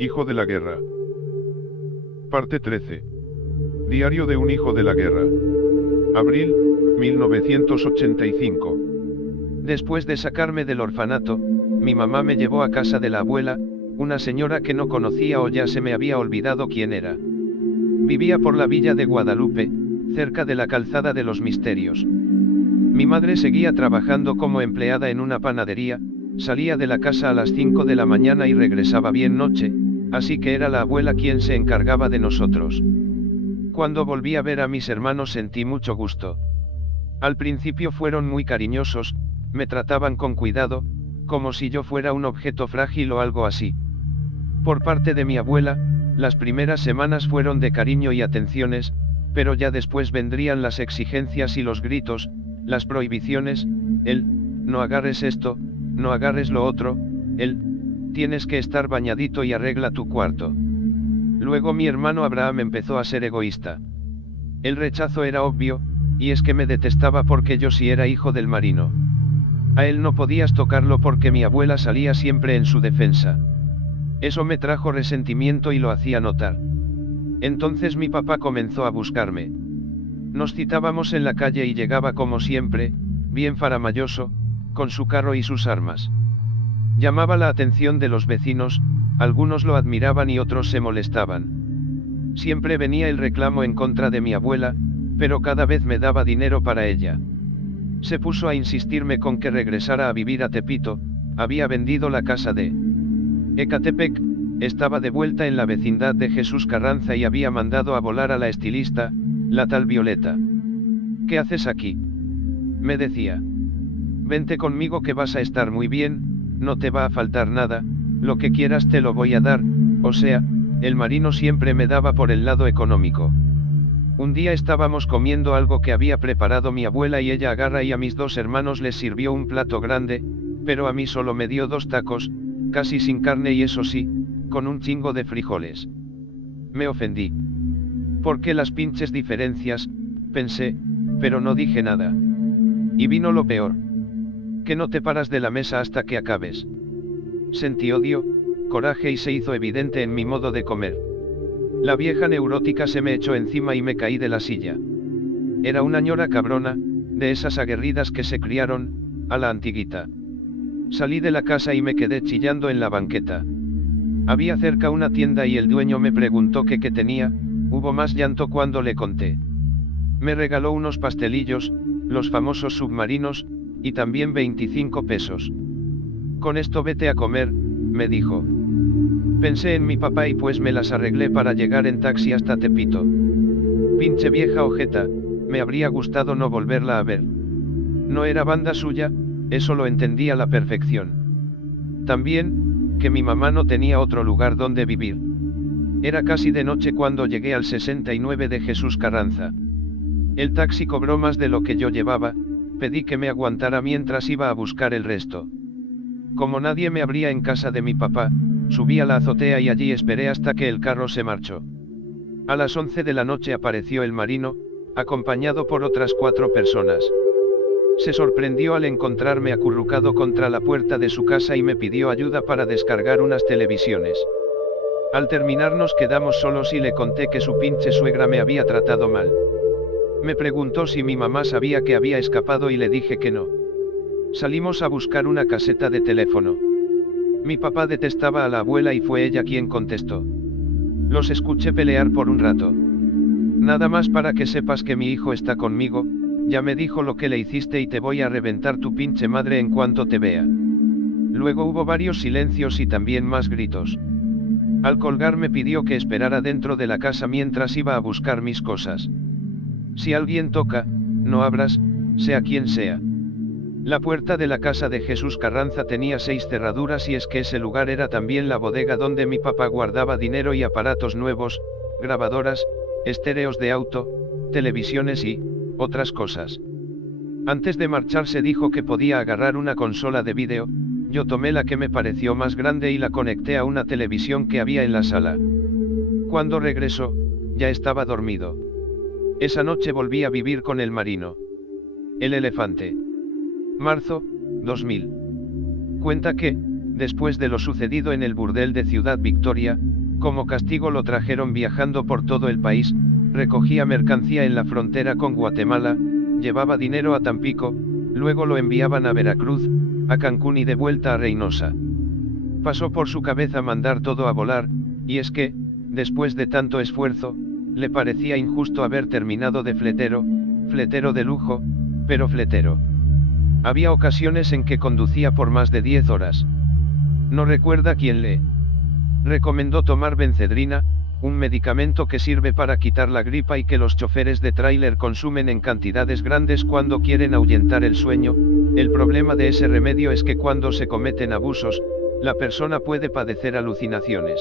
Hijo de la guerra. Parte 13. Diario de un hijo de la guerra. Abril, 1985. Después de sacarme del orfanato, mi mamá me llevó a casa de la abuela, una señora que no conocía o ya se me había olvidado quién era. Vivía por la villa de Guadalupe, cerca de la calzada de los Misterios. Mi madre seguía trabajando como empleada en una panadería, salía de la casa a las 5 de la mañana y regresaba bien noche, así que era la abuela quien se encargaba de nosotros. Cuando volví a ver a mis hermanos sentí mucho gusto. Al principio fueron muy cariñosos, me trataban con cuidado, como si yo fuera un objeto frágil o algo así. Por parte de mi abuela, las primeras semanas fueron de cariño y atenciones, pero ya después vendrían las exigencias y los gritos, las prohibiciones, no agarres esto, no agarres lo otro, tienes que estar bañadito y arregla tu cuarto. Luego mi hermano Abraham empezó a ser egoísta. El rechazo era obvio, y es que me detestaba porque yo sí era hijo del marino. A él no podías tocarlo porque mi abuela salía siempre en su defensa. Eso me trajo resentimiento y lo hacía notar. Entonces mi papá comenzó a buscarme. Nos citábamos en la calle y llegaba como siempre, bien faramayoso, con su carro y sus armas. Llamaba la atención de los vecinos, algunos lo admiraban y otros se molestaban. Siempre venía el reclamo en contra de mi abuela, pero cada vez me daba dinero para ella. Se puso a insistirme con que regresara a vivir a Tepito, había vendido la casa de Ecatepec, estaba de vuelta en la vecindad de Jesús Carranza y había mandado a volar a la estilista, la tal Violeta. ¿Qué haces aquí?, me decía. Vente conmigo que vas a estar muy bien, no te va a faltar nada, lo que quieras te lo voy a dar, o sea, el marino siempre me daba por el lado económico. Un día estábamos comiendo algo que había preparado mi abuela y ella agarra y a mis dos hermanos les sirvió un plato grande, pero a mí solo me dio 2 tacos, casi sin carne y eso sí, con un chingo de frijoles. Me ofendí. ¿Por qué las pinches diferencias?, pensé, pero no dije nada. Y vino lo peor. Que no te paras de la mesa hasta que acabes. Sentí odio, coraje y se hizo evidente en mi modo de comer. La vieja neurótica se me echó encima y me caí de la silla. Era una ñora cabrona, de esas aguerridas que se criaron, a la antiguita. Salí de la casa y me quedé chillando en la banqueta. Había cerca una tienda y el dueño me preguntó qué tenía, hubo más llanto cuando le conté. Me regaló unos pastelillos, los famosos submarinos, y también 25 pesos. Con esto vete a comer, me dijo. Pensé en mi papá y pues me las arreglé para llegar en taxi hasta Tepito. Pinche vieja ojeta, me habría gustado no volverla a ver. No era banda suya, eso lo entendí a la perfección. También, que mi mamá no tenía otro lugar donde vivir. Era casi de noche cuando llegué al 69 de Jesús Carranza. El taxi cobró más de lo que yo llevaba, pedí que me aguantara mientras iba a buscar el resto. Como nadie me abría en casa de mi papá, subí a la azotea y allí esperé hasta que el carro se marchó. A las 11 de la noche apareció el marino, acompañado por otras 4 personas. Se sorprendió al encontrarme acurrucado contra la puerta de su casa y me pidió ayuda para descargar unas televisiones. Al terminar nos quedamos solos y le conté que su pinche suegra me había tratado mal. Me preguntó si mi mamá sabía que había escapado y le dije que no. Salimos a buscar una caseta de teléfono. Mi papá detestaba a la abuela y fue ella quien contestó. Los escuché pelear por un rato. Nada más para que sepas que mi hijo está conmigo, ya me dijo lo que le hiciste y te voy a reventar tu pinche madre en cuanto te vea. Luego hubo varios silencios y también más gritos. Al colgar me pidió que esperara dentro de la casa mientras iba a buscar mis cosas. Si alguien toca, no abras, sea quien sea. La puerta de la casa de Jesús Carranza tenía 6 cerraduras y es que ese lugar era también la bodega donde mi papá guardaba dinero y aparatos nuevos, grabadoras, estéreos de auto, televisiones y otras cosas. Antes de marcharse dijo que podía agarrar una consola de vídeo, yo tomé la que me pareció más grande y la conecté a una televisión que había en la sala. Cuando regresó, ya estaba dormido. Esa noche volví a vivir con el marino. El elefante. Marzo, 2000. Cuenta que, después de lo sucedido en el burdel de Ciudad Victoria, como castigo lo trajeron viajando por todo el país, recogía mercancía en la frontera con Guatemala, llevaba dinero a Tampico, luego lo enviaban a Veracruz, a Cancún y de vuelta a Reynosa. Pasó por su cabeza mandar todo a volar, y es que, después de tanto esfuerzo, le parecía injusto haber terminado de fletero de lujo, pero fletero. Había ocasiones en que conducía por más de 10 horas. No recuerda quién le recomendó tomar Benzedrina, un medicamento que sirve para quitar la gripa y que los choferes de tráiler consumen en cantidades grandes cuando quieren ahuyentar el sueño. El problema de ese remedio es que cuando se cometen abusos, la persona puede padecer alucinaciones.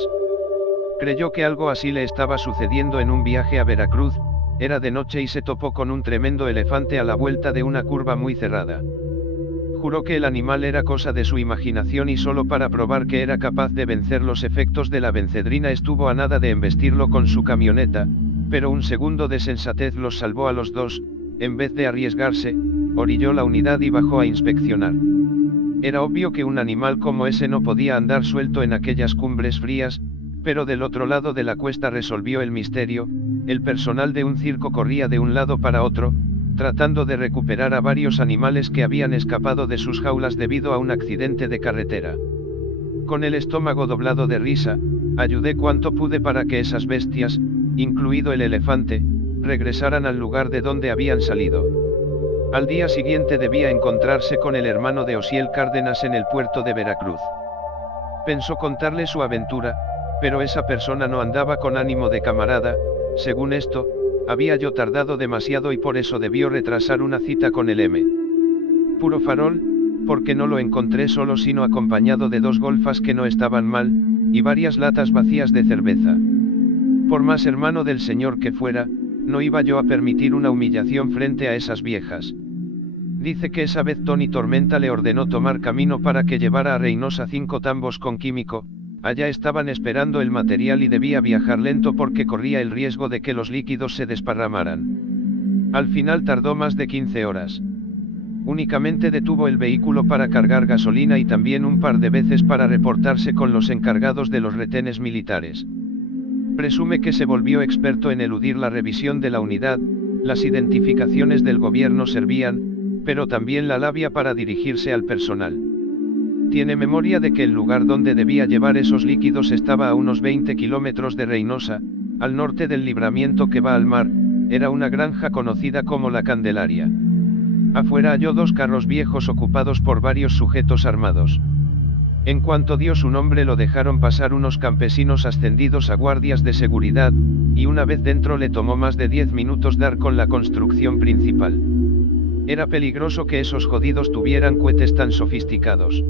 Creyó que algo así le estaba sucediendo en un viaje a Veracruz, era de noche y se topó con un tremendo elefante a la vuelta de una curva muy cerrada. Juró que el animal era cosa de su imaginación y solo para probar que era capaz de vencer los efectos de la Benzedrina estuvo a nada de embestirlo con su camioneta, pero un segundo de sensatez los salvó a los dos. En vez de arriesgarse, orilló la unidad y bajó a inspeccionar. Era obvio que un animal como ese no podía andar suelto en aquellas cumbres frías, pero del otro lado de la cuesta resolvió el misterio. El personal de un circo corría de un lado para otro, tratando de recuperar a varios animales que habían escapado de sus jaulas debido a un accidente de carretera. Con el estómago doblado de risa, ayudé cuanto pude para que esas bestias, incluido el elefante, regresaran al lugar de donde habían salido. Al día siguiente debía encontrarse con el hermano de Osiel Cárdenas en el puerto de Veracruz. Pensó contarle su aventura, pero esa persona no andaba con ánimo de camarada. Según esto, había yo tardado demasiado y por eso debió retrasar una cita con el M. Puro farol, porque no lo encontré solo sino acompañado de 2 golfas que no estaban mal, y varias latas vacías de cerveza. Por más hermano del señor que fuera, no iba yo a permitir una humillación frente a esas viejas. Dice que esa vez Tony Tormenta le ordenó tomar camino para que llevara a Reynosa 5 tambos con químico. Allá estaban esperando el material y debía viajar lento porque corría el riesgo de que los líquidos se desparramaran. Al final tardó más de 15 horas. Únicamente detuvo el vehículo para cargar gasolina y también un par de veces para reportarse con los encargados de los retenes militares. Presume que se volvió experto en eludir la revisión de la unidad. Las identificaciones del gobierno servían, pero también la labia para dirigirse al personal. Tiene memoria de que el lugar donde debía llevar esos líquidos estaba a unos 20 kilómetros de Reynosa, al norte del libramiento que va al mar. Era una granja conocida como La Candelaria. Afuera halló 2 carros viejos ocupados por varios sujetos armados. En cuanto dio su nombre lo dejaron pasar unos campesinos ascendidos a guardias de seguridad, y una vez dentro le tomó más de 10 minutos dar con la construcción principal. Era peligroso que esos jodidos tuvieran cohetes tan sofisticados.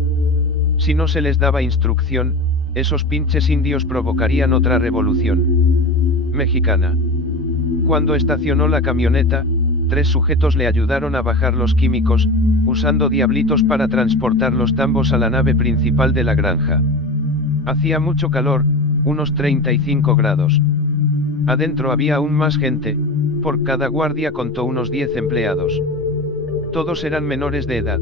Si no se les daba instrucción, esos pinches indios provocarían otra revolución mexicana. Cuando estacionó la camioneta, 3 sujetos le ayudaron a bajar los químicos, usando diablitos para transportar los tambos a la nave principal de la granja. Hacía mucho calor, unos 35 grados. Adentro había aún más gente, por cada guardia contó unos 10 empleados. Todos eran menores de edad.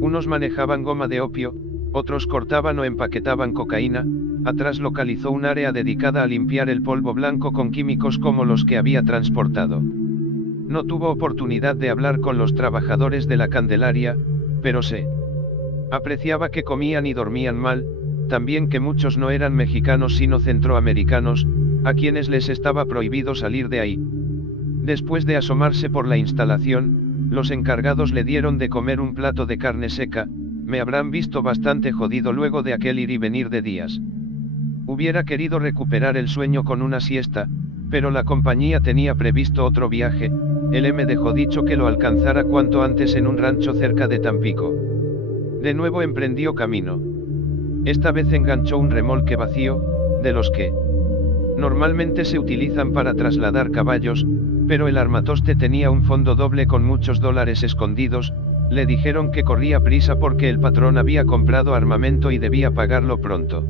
Unos manejaban goma de opio, otros cortaban o empaquetaban cocaína. Atrás localizó un área dedicada a limpiar el polvo blanco con químicos como los que había transportado. No tuvo oportunidad de hablar con los trabajadores de la Candelaria, pero se apreciaba que comían y dormían mal, también que muchos no eran mexicanos sino centroamericanos, a quienes les estaba prohibido salir de ahí. Después de asomarse por la instalación, los encargados le dieron de comer un plato de carne seca. Me habrán visto bastante jodido luego de aquel ir y venir de días. Hubiera querido recuperar el sueño con una siesta, pero la compañía tenía previsto otro viaje. El M dejó dicho que lo alcanzara cuanto antes en un rancho cerca de Tampico. De nuevo emprendió camino. Esta vez enganchó un remolque vacío, de los que normalmente se utilizan para trasladar caballos, pero el armatoste tenía un fondo doble con muchos dólares escondidos. Le dijeron que corría prisa porque el patrón había comprado armamento y debía pagarlo pronto.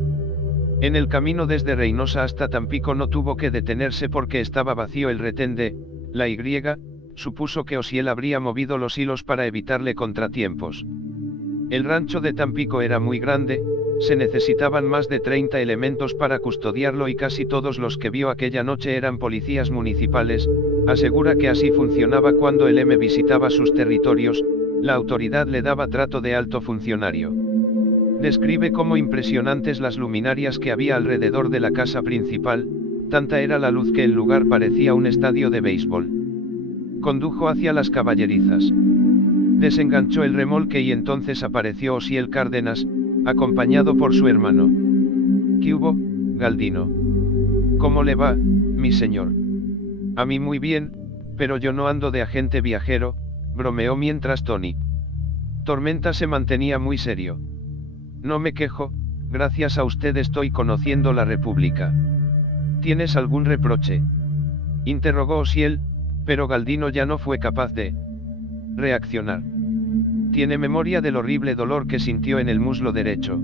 En el camino desde Reynosa hasta Tampico no tuvo que detenerse porque estaba vacío el retén de la Y. Supuso que Osiel habría movido los hilos para evitarle contratiempos. El rancho de Tampico era muy grande, se necesitaban más de 30 elementos para custodiarlo y casi todos los que vio aquella noche eran policías municipales. Asegura que así funcionaba cuando el M visitaba sus territorios, la autoridad le daba trato de alto funcionario. Describe como impresionantes las luminarias que había alrededor de la casa principal, tanta era la luz que el lugar parecía un estadio de béisbol. Condujo hacia las caballerizas. Desenganchó el remolque y entonces apareció Osiel Cárdenas, acompañado por su hermano. ¿Qué hubo, Galdino? ¿Cómo le va, mi señor? A mí muy bien, pero yo no ando de agente viajero, bromeó mientras Tony. Tormenta se mantenía muy serio. No me quejo, gracias a usted estoy conociendo la República. ¿Tienes algún reproche? Interrogó Osiel, pero Galdino ya no fue capaz de reaccionar. Tiene memoria del horrible dolor que sintió en el muslo derecho.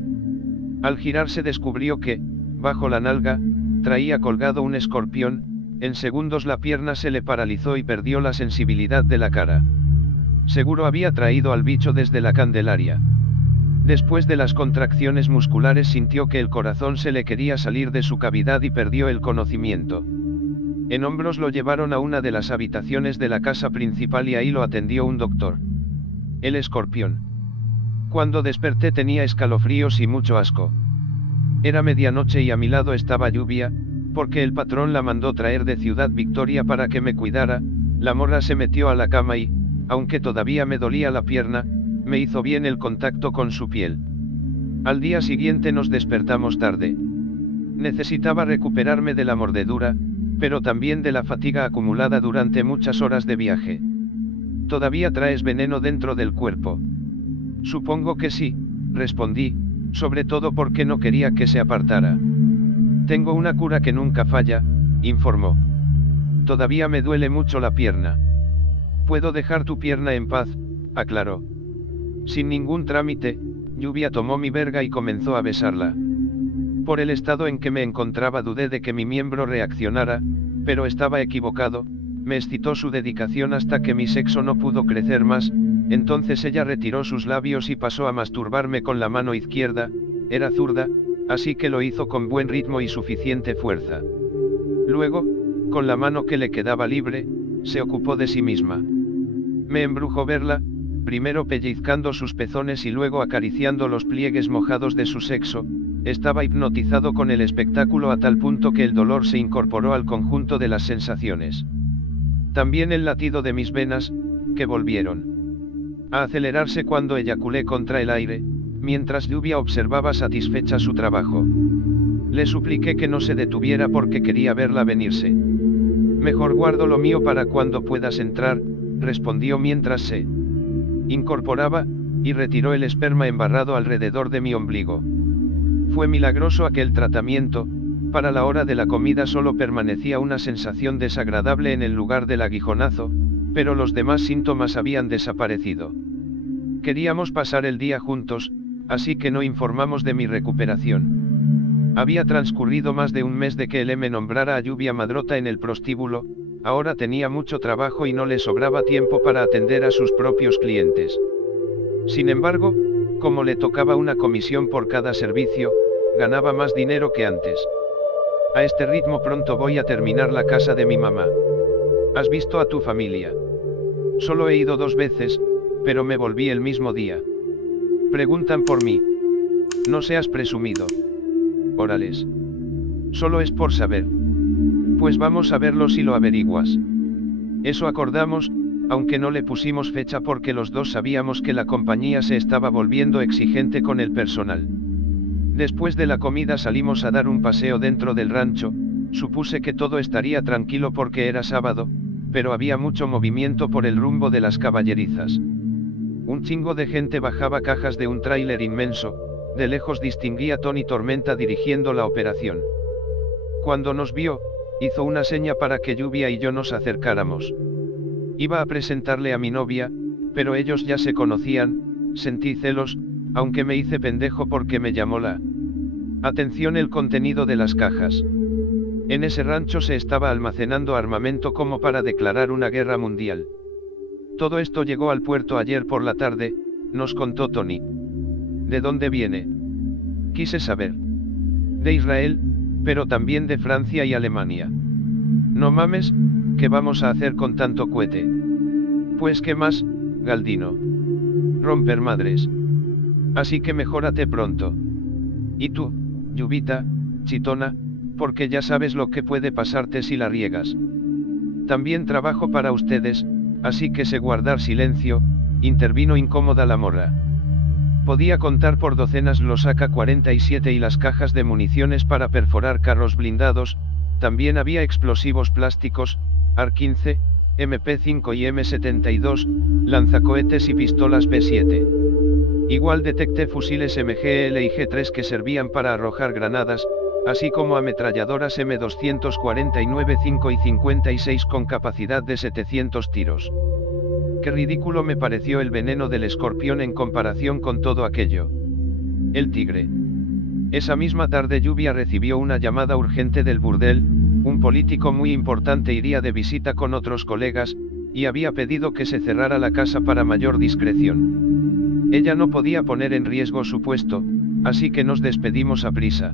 Al girarse descubrió que, bajo la nalga, traía colgado un escorpión. En segundos la pierna se le paralizó y perdió la sensibilidad de la cara. Seguro había traído al bicho desde la Candelaria. Después de las contracciones musculares sintió que el corazón se le quería salir de su cavidad y perdió el conocimiento. En hombros lo llevaron a una de las habitaciones de la casa principal y ahí lo atendió un doctor. El escorpión. Cuando desperté tenía escalofríos y mucho asco. Era medianoche y a mi lado estaba Lluvia, porque el patrón la mandó traer de Ciudad Victoria para que me cuidara. La morra se metió a la cama y, aunque todavía me dolía la pierna, me hizo bien el contacto con su piel. Al día siguiente nos despertamos tarde. Necesitaba recuperarme de la mordedura, pero también de la fatiga acumulada durante muchas horas de viaje. ¿Todavía traes veneno dentro del cuerpo? Supongo que sí, respondí, sobre todo porque no quería que se apartara. Tengo una cura que nunca falla, informó. Todavía me duele mucho la pierna. Puedo dejar tu pierna en paz, aclaró. Sin ningún trámite, Lluvia tomó mi verga y comenzó a besarla. Por el estado en que me encontraba dudé de que mi miembro reaccionara, pero estaba equivocado. Me excitó su dedicación hasta que mi sexo no pudo crecer más. Entonces ella retiró sus labios y pasó a masturbarme con la mano izquierda. Era zurda, así que lo hizo con buen ritmo y suficiente fuerza. Luego, con la mano que le quedaba libre, se ocupó de sí misma. Me embrujó verla, primero pellizcando sus pezones y luego acariciando los pliegues mojados de su sexo. Estaba hipnotizado con el espectáculo a tal punto que el dolor se incorporó al conjunto de las sensaciones. También el latido de mis venas, que volvieron a acelerarse cuando eyaculé contra el aire, mientras Lluvia observaba satisfecha su trabajo. Le supliqué que no se detuviera porque quería verla venirse. Mejor guardo lo mío para cuando puedas entrar, respondió mientras se incorporaba, y retiró el esperma embarrado alrededor de mi ombligo. Fue milagroso aquel tratamiento. Para la hora de la comida solo permanecía una sensación desagradable en el lugar del aguijonazo, pero los demás síntomas habían desaparecido. Queríamos pasar el día juntos, así que no informamos de mi recuperación. Había transcurrido más de un mes de que el M nombrara a Lluvia Madrota en el prostíbulo. Ahora tenía mucho trabajo y no le sobraba tiempo para atender a sus propios clientes. Sin embargo, como le tocaba una comisión por cada servicio, ganaba más dinero que antes. A este ritmo pronto voy a terminar la casa de mi mamá. ¿Has visto a tu familia? Solo he ido 2 veces, pero me volví el mismo día. Preguntan por mí. No seas presumido. Órales. Solo es por saber. Pues vamos a verlo si lo averiguas. Eso acordamos, aunque no le pusimos fecha porque los dos sabíamos que la compañía se estaba volviendo exigente con el personal. Después de la comida salimos a dar un paseo dentro del rancho. Supuse que todo estaría tranquilo porque era sábado, pero había mucho movimiento por el rumbo de las caballerizas. Un chingo de gente bajaba cajas de un tráiler inmenso. De lejos distinguí a Tony Tormenta dirigiendo la operación. Cuando nos vio, hizo una seña para que Lluvia y yo nos acercáramos. Iba a presentarle a mi novia, pero ellos ya se conocían. Sentí celos, aunque me hice pendejo porque me llamó la atención el contenido de las cajas. En ese rancho se estaba almacenando armamento como para declarar una guerra mundial. Todo esto llegó al puerto ayer por la tarde, nos contó Tony. ¿De dónde viene? Quise saber. De Israel, pero también de Francia y Alemania. No mames, ¿qué vamos a hacer con tanto cohete? Pues qué más, Galdino. Romper madres. Así que mejórate pronto. Y tú, Lluvita, chitona, porque ya sabes lo que puede pasarte si la riegas. También trabajo para ustedes, así que sé guardar silencio, intervino incómoda la morra. Podía contar por docenas los AK-47 y las cajas de municiones para perforar carros blindados, también había explosivos plásticos, AR-15, MP5 y M72, lanzacohetes y pistolas P7. Igual detecté fusiles MGL y G3 que servían para arrojar granadas, así como ametralladoras M249 5 y 56 con capacidad de 700 tiros. Qué ridículo me pareció el veneno del escorpión en comparación con todo aquello. El tigre. Esa misma tarde Lluvia recibió una llamada urgente del burdel, un político muy importante iría de visita con otros colegas, y había pedido que se cerrara la casa para mayor discreción. Ella no podía poner en riesgo su puesto, así que nos despedimos a prisa.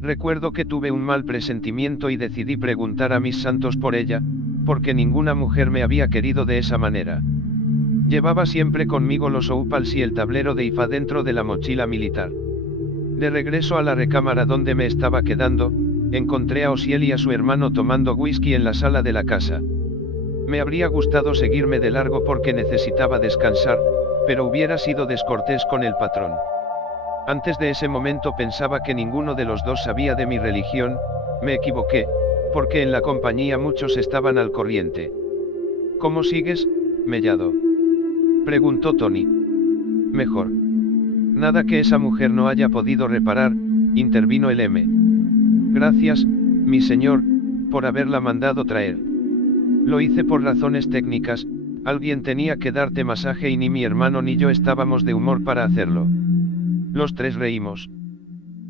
Recuerdo que tuve un mal presentimiento y decidí preguntar a mis santos por ella, porque ninguna mujer me había querido de esa manera. Llevaba siempre conmigo los opals y el tablero de IFA dentro de la mochila militar. De regreso a la recámara donde me estaba quedando, encontré a Osiel y a su hermano tomando whisky en la sala de la casa. Me habría gustado seguirme de largo porque necesitaba descansar, pero hubiera sido descortés con el patrón. Antes de ese momento pensaba que ninguno de los dos sabía de mi religión, me equivoqué, porque en la compañía muchos estaban al corriente. ¿Cómo sigues, mellado?, preguntó Tony. Mejor. Nada que esa mujer no haya podido reparar, intervino el M. Gracias, mi señor, por haberla mandado traer. Lo hice por razones técnicas, alguien tenía que darte masaje y ni mi hermano ni yo estábamos de humor para hacerlo. Los tres reímos.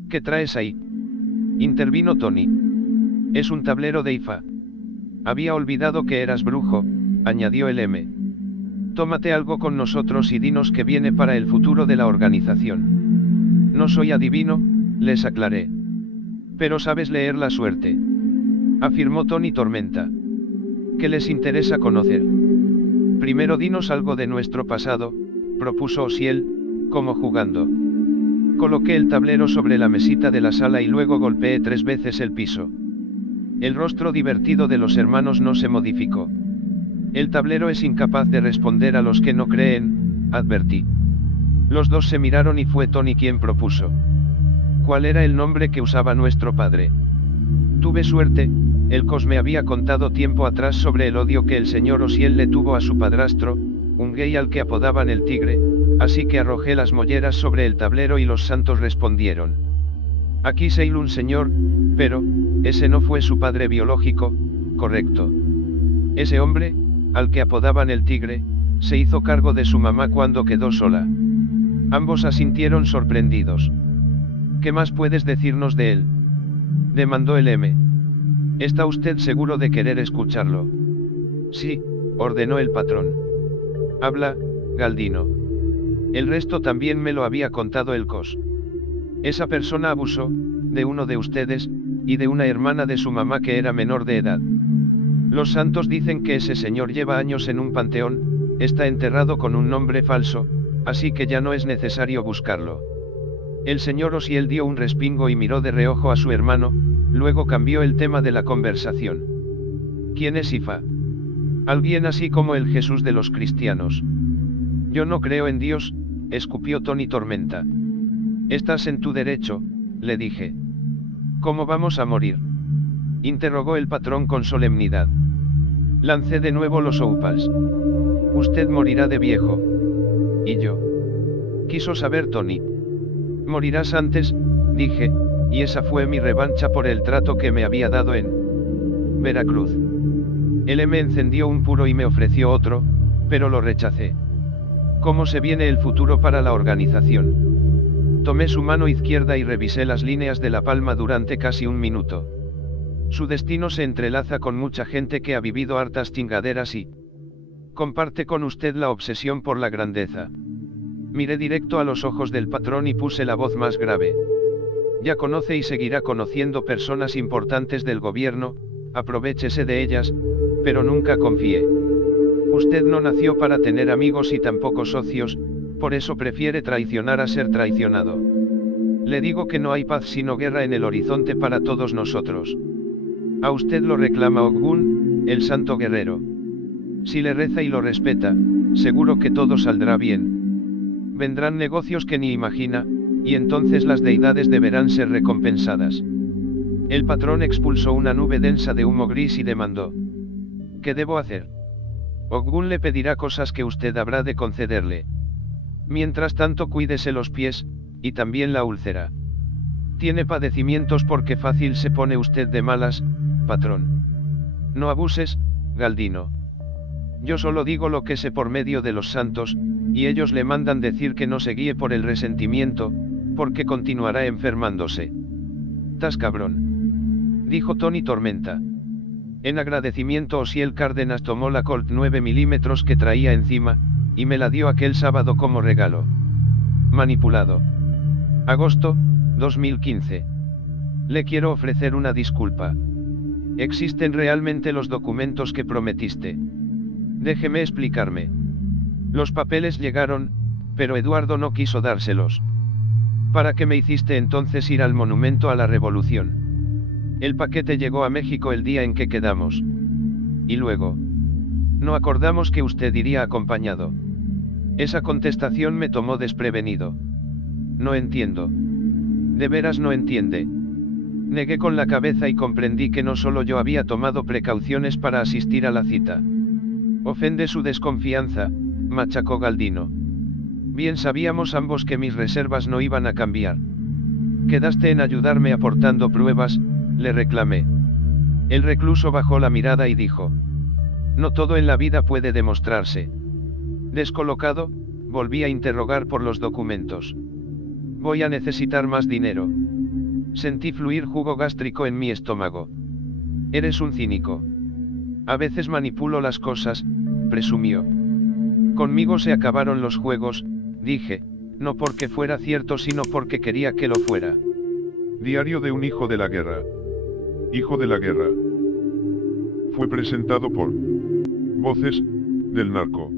¿Qué traes ahí?, intervino Tony. Es un tablero de IFA. Había olvidado que eras brujo, añadió el M. Tómate algo con nosotros y dinos qué viene para el futuro de la organización. No soy adivino, les aclaré. Pero sabes leer la suerte, afirmó Tony Tormenta. ¿Qué les interesa conocer? Primero dinos algo de nuestro pasado, propuso Osiel, como jugando. Coloqué el tablero sobre la mesita de la sala y luego golpeé 3 veces el piso. El rostro divertido de los hermanos no se modificó. El tablero es incapaz de responder a los que no creen, advertí. Los dos se miraron y fue Tony quien propuso. ¿Cuál era el nombre que usaba nuestro padre? Tuve suerte, el Cos me había contado tiempo atrás sobre el odio que el señor Osiel le tuvo a su padrastro, un gay al que apodaban el tigre, así que arrojé las molleras sobre el tablero y los santos respondieron. Aquí Seilun señor, pero, ese no fue su padre biológico, correcto. Ese hombre, al que apodaban el tigre, se hizo cargo de su mamá cuando quedó sola. Ambos asintieron sorprendidos. ¿Qué más puedes decirnos de él?, demandó el M. ¿Está usted seguro de querer escucharlo? Sí, ordenó el patrón. Habla, Galdino. El resto también me lo había contado el Cos. Esa persona abusó, de uno de ustedes, y de una hermana de su mamá que era menor de edad. Los santos dicen que ese señor lleva años en un panteón, está enterrado con un nombre falso, así que ya no es necesario buscarlo. El señor Osiel dio un respingo y miró de reojo a su hermano, luego cambió el tema de la conversación. ¿Quién es Ifa? Alguien así como el Jesús de los cristianos. Yo no creo en Dios, escupió Tony Tormenta. Estás en tu derecho, le dije. ¿Cómo vamos a morir?, interrogó el patrón con solemnidad. Lancé de nuevo los opals. Usted morirá de viejo. ¿Y yo?, quiso saber Tony. Morirás antes, dije, y esa fue mi revancha por el trato que me había dado en Veracruz. El M encendió un puro y me ofreció otro, pero lo rechacé. ¿Cómo se viene el futuro para la organización? Tomé su mano izquierda y revisé las líneas de la palma durante casi un minuto. Su destino se entrelaza con mucha gente que ha vivido hartas chingaderas y comparte con usted la obsesión por la grandeza. Miré directo a los ojos del patrón y puse la voz más grave. Ya conoce y seguirá conociendo personas importantes del gobierno, aprovéchese de ellas, pero nunca confíe. Usted no nació para tener amigos y tampoco socios, por eso prefiere traicionar a ser traicionado. Le digo que no hay paz sino guerra en el horizonte para todos nosotros. A usted lo reclama Ogun, el santo guerrero. Si le reza y lo respeta, seguro que todo saldrá bien. Vendrán negocios que ni imagina, y entonces las deidades deberán ser recompensadas. El patrón expulsó una nube densa de humo gris y demandó: ¿qué debo hacer? Ogun le pedirá cosas que usted habrá de concederle. Mientras tanto cuídese los pies, y también la úlcera. Tiene padecimientos porque fácil se pone usted de malas, patrón. No abuses, Galdino. Yo solo digo lo que sé por medio de los santos, y ellos le mandan decir que no se guíe por el resentimiento, porque continuará enfermándose. Tas cabrón, dijo Tony Tormenta. En agradecimiento Osiel Cárdenas tomó la Colt 9 mm que traía encima, y me la dio aquel sábado como regalo. Manipulado. Agosto, 2015. Le quiero ofrecer una disculpa. ¿Existen realmente los documentos que prometiste? Déjeme explicarme. Los papeles llegaron, pero Eduardo no quiso dárselos. ¿Para qué me hiciste entonces ir al monumento a la Revolución? El paquete llegó a México el día en que quedamos. Y luego. No acordamos que usted iría acompañado. Esa contestación me tomó desprevenido. No entiendo. De veras no entiende. Negué con la cabeza y comprendí que no solo yo había tomado precauciones para asistir a la cita. Ofende su desconfianza, machacó Galdino. Bien sabíamos ambos que mis reservas no iban a cambiar. Quedaste en ayudarme aportando pruebas, le reclamé. El recluso bajó la mirada y dijo: no todo en la vida puede demostrarse. Descolocado, volví a interrogar por los documentos. Voy a necesitar más dinero. Sentí fluir jugo gástrico en mi estómago. Eres un cínico. A veces manipulo las cosas, presumió. Conmigo se acabaron los juegos, dije, no porque fuera cierto sino porque quería que lo fuera. Diario de un hijo de la guerra. Hijo de la guerra. Fue presentado por Voces del Narco.